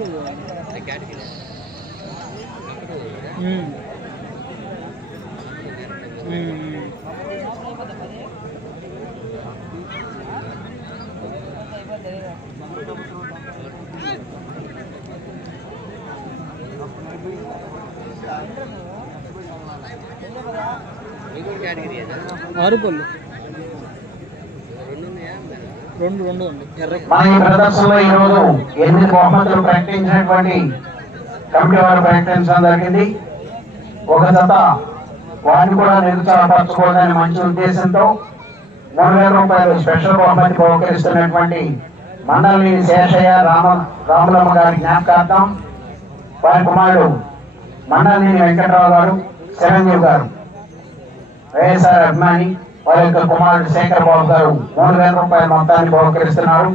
ఆరుకల్లా category ఆరు పళ్ళు రెండు రెండు మన ఈ ప్రదర్శనలో ఈ రోజు ఎనిమిది బహుమతులు ప్రకటించినటువంటి కమిటీ వారు ప్రకటించడం జరిగింది. ఒక జత వారిని కూడా నిరుత్సాహపరచుకోవాలనే మంచి ఉద్దేశంతో మూడు వేల రూపాయలు స్పెషల్ బహుమతి బహుకరిస్తున్నటువంటి మండలి శేషయ్య రామ రాములమ్మ గారి జ్ఞాపకార్థం వారి కుమారుడు మండలి వెంకట్రావు గారు చిరంజీవి గారు. వైఎస్ఆర్ అభిమాని వారి యొక్క కుమారుడు శేఖర్ బాబు గారు మూడు వేల రూపాయల మొత్తాన్ని బహుకరిస్తున్నారు.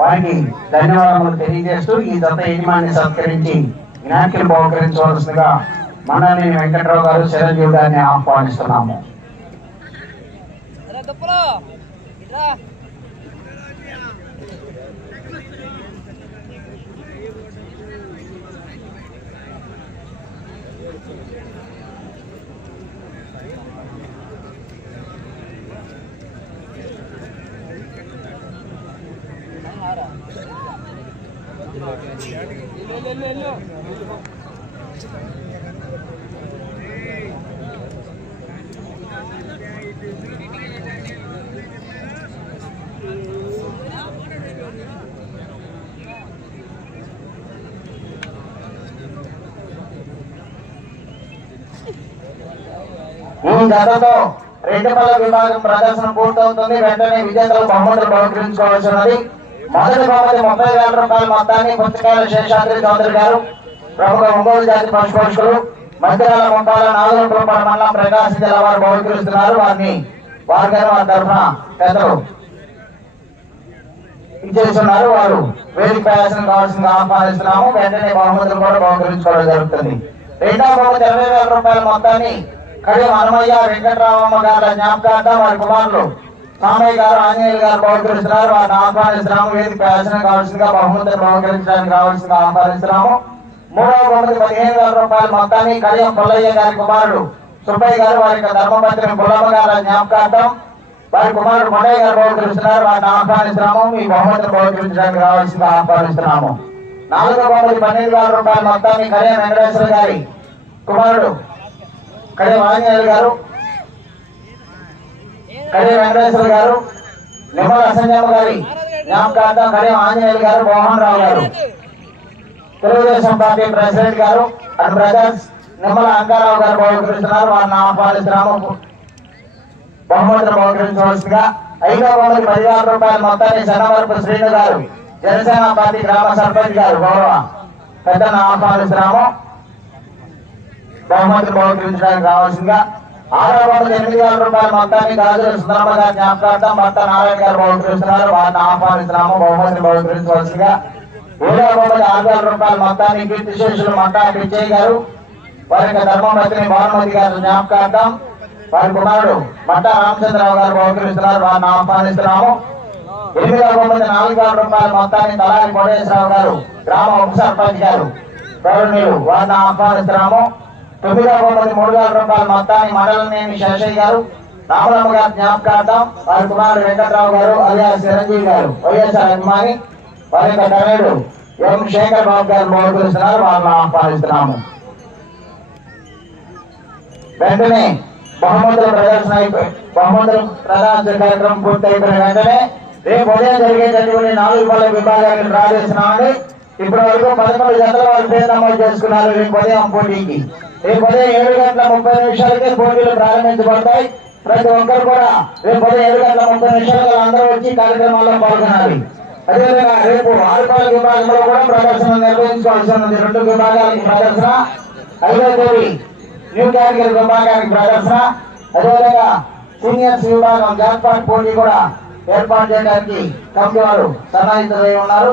వారికి ధన్యవాదములు తెలియజేస్తూ ఈ జత యజమాన్ని సత్కరించి జ్ఞాపికలు బహుకరించవలసిందిగా మనల్ని వెంకట్రావు గారు చిరంజీవి గారిని ఆహ్వానిస్తున్నాము. ఈ గతంలో రెండు పల్ల విభాగం ప్రదర్శన పూర్తవుతుంది. వెంటనే విజేతలు బహుమతులు బహుకరించుకోవాల్సినది మొదటి బహుమతి ముప్పై వేల రూపాయల మొత్తాన్ని పుస్తకాల శేషాద్రి చౌదరి గారు ప్రముఖ ఒంగోలు జాతి పశు పోషకులు ముంపాల నాలుగు రూపాయల మండలం ప్రకాశం జిల్లా వారు బహుకరిస్తున్నారు. వారిని వారి గారు వారి తరఫున పెద్దలు ఇచ్చేస్తున్నారు వారు వేదిక ప్రయాసం కావాల్సిందిగా ఆహ్వానిస్తున్నాము. వెంటనే బహుమతులు కూడా బహుకరించుకోవడం జరుగుతుంది. రెండవ బహుమతి ఇరవై వేల రూపాయల మొత్తాన్ని కడియం హనుమయ్య వెంకటరామమ్మ గారి జ్ఞాపకార్థం వారి కుమారులు సామయ్య గారు ఆంజనేయులు గారు బహుకరిస్తున్నారు వారిని ఆహ్వానిస్తున్నాము. వేదిక ప్రయాసం కావాల్సిందిగా బహుమతి బహుకరించడానికి కావాల్సిందిగా ఆహ్వానిస్తున్నాము. మూడవ బహుమతి పదిహేను వేల రూపాయల మొత్తాన్ని కడియం పుల్లయ్య గారి కుమారుడు సుబ్బయ్య గారు వారి యొక్క ధర్మపత్రి పుల్లమ్మ గారి జ్ఞాపకార్థం వారి కుమారుడు మొండయ్య గారు బహుకరిస్తున్నారు. వారిని ఆహ్వానిస్తున్నాము. మీ బహుమతిని బహుకరించడానికి కావాల్సిందిగా ఆహ్వానిస్తున్నాము. నాలుగో బహుమతి పన్నెండు వేల రూపాయల మొత్తాన్ని కళ్యాణ్ వెంకటేశ్వర గారి కుమారుడు కళ్యాణ్ ఆంజనేయులు గారు. కడే వెంకటేశ్వర గారు నిమ్మల అసంజమ్మ గారి జ్ఞాపకార్థం కడే ఆంజనేయులు గారు మోహన్ రావు గారు. తెలుగుదేశం పార్టీ ప్రెసిడెంట్ గారు అండ్ బ్రదర్స్ నిమ్మల అంకారావు గారు బహుకరిస్తున్నారు వారిని ఆహ్వానిస్తున్నాము బహుమతులు బహుకరించవలసిందిగా ఐదో బహుమతి పదివేల రూపాయల మొత్తాన్ని శనవరపు శ్రీను గారు జనసేన పార్టీ గ్రామ సర్పంచ్ గారు గౌరవ పెద్దను ఆహ్వానిస్తున్నాము. బహుమతులు బహుకరించడానికి రావాల్సిందిగా ఆరో బహుమతి ఎనిమిది వేల రూపాయల మొత్తాన్ని గాజుల సుందరమ్మ గారి జ్ఞాపకార్థం భర్త నారాయణ గారు బహుకరిస్తున్నారు వారిని ఆహ్వానిస్తున్నాము బహుమతిని బహుకరించవలసిందిగా. ఏడో బహుమతి ఆరు వేల రూపాయల మొత్తాన్ని కీర్తిశేషులు మట్టా పిచ్చయ్య గారు వారి యొక్క ధర్మమతిని భానుమతి గారి జ్ఞాపకార్థం వారి కుమారుడు మట్టా రామచంద్రరావు గారు బహుకరిస్తున్నారు వారిని ఆహ్వానిస్తున్నాము. ఎనిమిదవ బహుమతి నాలుగు వేల రూపాయల మొత్తాన్ని తలారి కోటేశ్వరరావు గారు గ్రామ ఉప సర్పంచ్ గారు. గౌరవనీయులు వారిని ఆహ్వానిస్తున్నాము. తొమ్మిదవ బహుమతి మూడు వేల రూపాయల మొత్తాన్ని మండలనేని శేషయ్య గారు రామరామ గారి జ్ఞాపకార్థం వారి కుమారుడు వెంకట్రావు గారు అలియా చిరంజీవి గారు వైఎస్ఆర్ అభిమాని వారి యొక్క తనయుడు ఎం శేఖర్ బాబు గారు బహుకరిస్తున్నారు వాళ్ళని ఆహ్వానిస్తున్నాము. వెంటనే బహుమతుల ప్రదర్శన బహుమతుల ప్రదర్శన కార్యక్రమం పూర్తయిపోయిన వెంటనే రేపు ఉదయం జరిగేటటువంటి నాలుగు పళ్ళ విభాగానికి డ్రా ఇప్పటి వరకు పదకొండు జతల వాళ్ళు పేరు నమోదు చేసుకున్నారు. రేపు ఉదయం పోటీకి. రేపు ఉదయం ఏడు గంటల ముప్పై నిమిషాలకే పోటీలు ప్రారంభించబడతాయి. ప్రతి ఒక్కరు కూడా రేపు ఉదయం ఏడు గంటల ముప్పై నిమిషాలకు అందరూ వచ్చి కార్యక్రమాల్లో పాల్గొనాలి. అదేవిధంగా రేపు ఆరుపాల విభాగంలో కూడా ప్రదర్శన నిర్వహించుకోవాల్సి ఉంది రెండు విభాగాలకి ప్రదర్శన ఐదో తేదీ న్యూ కేటగిరీ విభాగానికి ప్రదర్శన. అదేవిధంగా సీనియర్స్ విభాగం జాక్పాట్ పోటీ కూడా ఏర్పాటు చేయడానికి కమిటీ వారు సన్నాహితులై ఉన్నారు.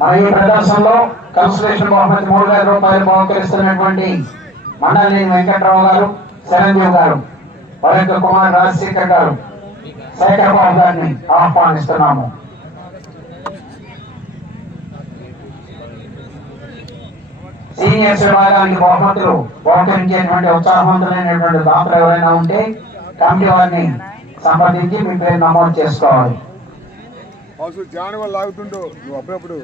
మన ఈ ప్రదర్శనలో కన్సలేషన్ బహుమతి మూడు వేల రూపాయలు బహుకరిస్తున్నటువంటి మండలి వెంకట్రావు గారు చిరంజీవి గారు వారి యొక్క కుమార్ రాజశేఖర్ గారు శేఖర్ బాబు గారిని ఆహ్వానిస్తున్నాము. సీనియర్స్ విభాగానికి బహుమతులు బహుకరించేటువంటి ఉత్సాహవంతులైనటువంటి దాతలు ఎవరైనా ఉంటే కమిటీ వారిని సంప్రదించి మీ పేరు నమోదు చేసుకోవాలి. అసలు జాన కూడా నువ్వు అప్పుడప్పుడు.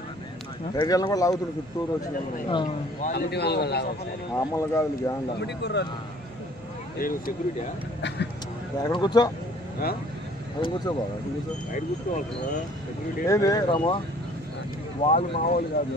రేగలను కూడా లాగుతుండు చుట్టూరు వచ్చిన అమ్మలు కాదు ఎక్కడ కూర్చో. అక్కడ కూర్చో బాబా ఏంది రామా? వాళ్ళు మా వాళ్ళు కాదు.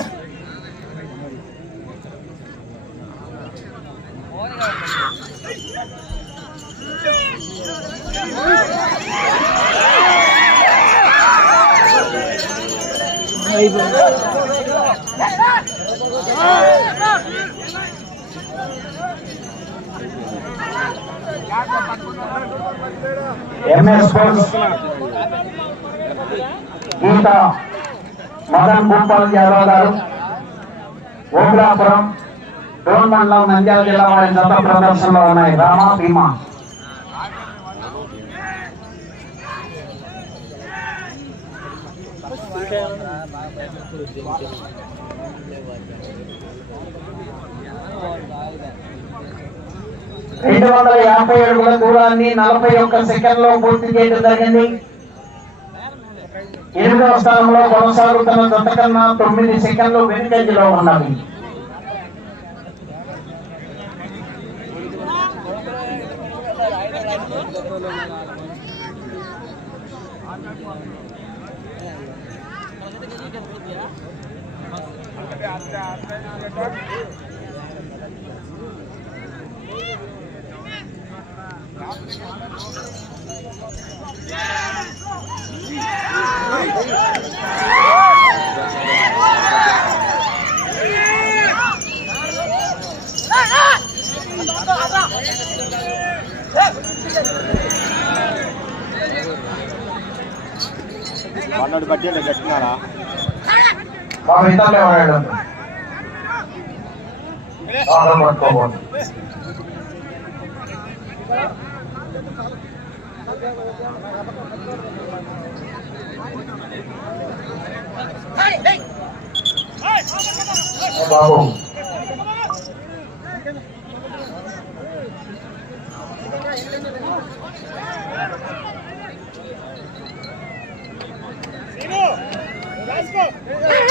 ఎంఎస్ గీత మదన్ భూపాల్ యాదవ్ గారు. ఓపురాపురం డోన్ మండలం నంద్యాల జిల్లా వారి జత ప్రదర్శనలో ఉన్నాయి. రామా భీమా. రెండు వందల యాభై అడుగుల దూరాన్ని నలభై ఒక్క సెకండ్లో పూర్తి చేయడం జరిగింది. ఎనిమిదవ స్థానంలో కొనసాగుతున్న జత తొమ్మిది సెకండ్లు వెనుకంజలో ఉన్నవి. పన్నెండు బట్టి కట్టినారా బాబు ఇతరులు ఎవరాడు బాగా పట్టుకోబోదు బాబు. Let's go!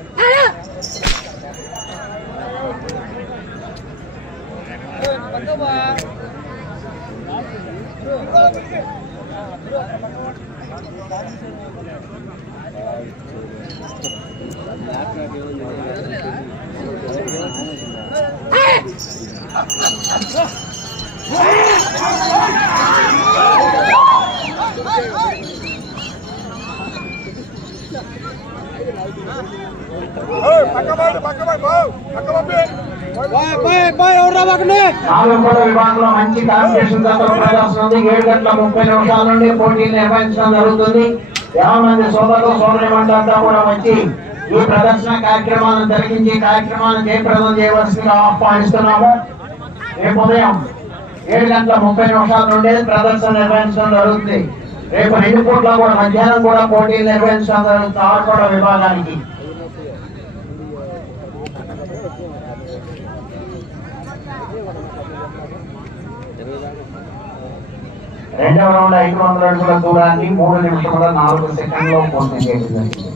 విభాగంలో మంచి కాంపిటీషన్ ఏడు గంటల ముప్పై నిమిషాల నుండి పోటీలు నిర్వహించడం జరుగుతుంది యాభై కూడా వచ్చి ఈ ప్రదర్శన కార్యక్రమాలను జరిగించి కార్యక్రమాలను జయప్రదం చేయవలసిందిగా ఆహ్వానిస్తున్నాము. రేపు ఉదయం ఏడు గంటల ముప్పై నిమిషాల నుండి ప్రదర్శన నిర్వహించడం జరుగుతుంది. రేపు రెండు పూట్ల కూడా మధ్యాహ్నం కూడా పోటీలు నిర్వహించడం జరుగుతుంది ఆరుకోట విభాగానికి. రెండవ రౌండ్ ఐదు వందల అడుగుల దూరాన్ని మూడు నిమిషముల నాలుగు సెకండ్లో పూర్తి చేయడం జరిగింది.